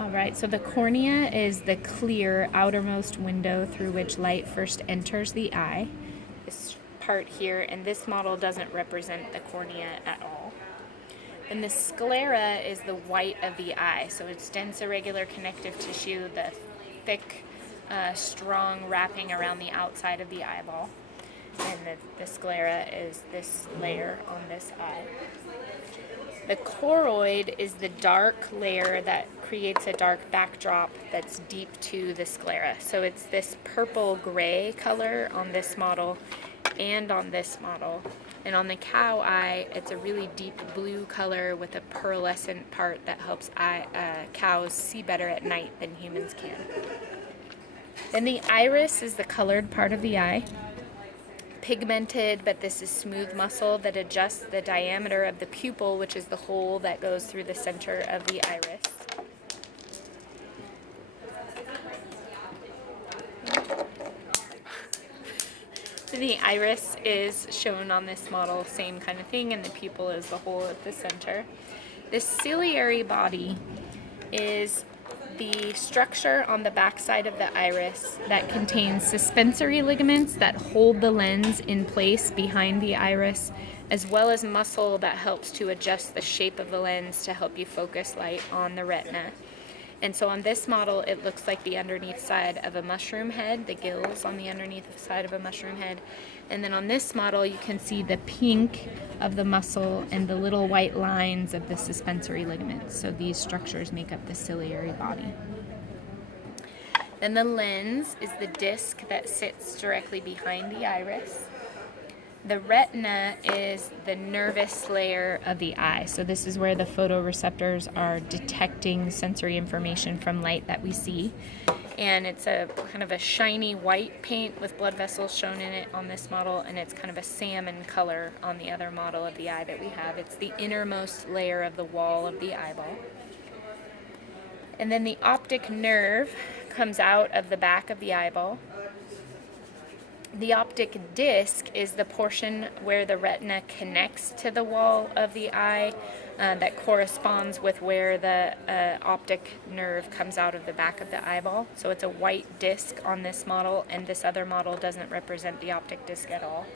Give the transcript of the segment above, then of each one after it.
All right, so the cornea is the clear outermost window through which light first enters the eye. This part here, and this model doesn't represent the cornea at all. And the sclera is the white of the eye, so it's dense irregular connective tissue, the thick, strong wrapping around the outside of the eyeball. And the sclera is this layer on this eye. The choroid is the dark layer that creates a dark backdrop that's deep to the sclera. So it's this purple-gray color on this model and on this model. And on the cow eye, it's a really deep blue color with a pearlescent part that helps cows see better at night than humans can. Then the iris is the colored part of the eye. Pigmented, but this is smooth muscle that adjusts the diameter of the pupil, which is the hole that goes through the center of the iris. The iris is shown on this model, same kind of thing, and the pupil is the hole at the center. The ciliary body is the structure on the backside of the iris that contains suspensory ligaments that hold the lens in place behind the iris, as well as muscle that helps to adjust the shape of the lens to help you focus light on the retina. And so on this model, it looks like the underneath side of a mushroom head, the gills on the underneath side of a mushroom head. And then on this model, you can see the pink of the muscle and the little white lines of the suspensory ligaments. So these structures make up the ciliary body. Then the lens is the disc that sits directly behind the iris. The retina is the nervous layer of the eye. So this is where the photoreceptors are detecting sensory information from light that we see. And it's a kind of a shiny white paint with blood vessels shown in it on this model, and it's kind of a salmon color on the other model of the eye that we have. It's the innermost layer of the wall of the eyeball. And then the optic nerve comes out of the back of the eyeball. The optic disc is the portion where the retina connects to the wall of the eye that corresponds with where the optic nerve comes out of the back of the eyeball. So it's a white disc on this model, and this other model doesn't represent the optic disc at all.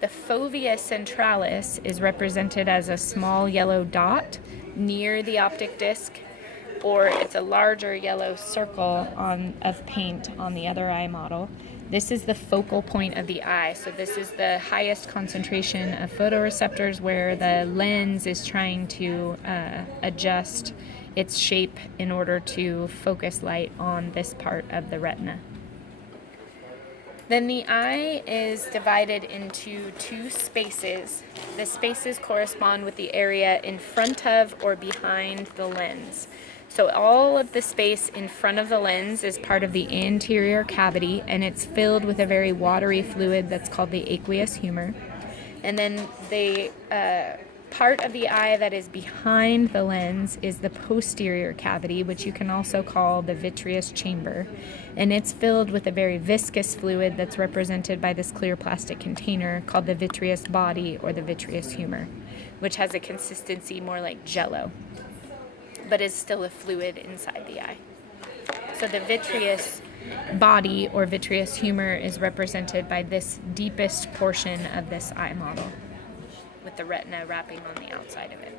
The fovea centralis is represented as a small yellow dot near the optic disc, or it's a larger yellow circle of paint on the other eye model. This is the focal point of the eye. So this is the highest concentration of photoreceptors where the lens is trying to adjust its shape in order to focus light on this part of the retina. Then the eye is divided into two spaces. The spaces correspond with the area in front of or behind the lens. So all of the space in front of the lens is part of the anterior cavity, and it's filled with a very watery fluid that's called the aqueous humor. And then the part of the eye that is behind the lens is the posterior cavity, which you can also call the vitreous chamber. And it's filled with a very viscous fluid that's represented by this clear plastic container called the vitreous body or the vitreous humor, which has a consistency more like jello, but is still a fluid inside the eye. So the vitreous body or vitreous humor is represented by this deepest portion of this eye model with the retina wrapping on the outside of it.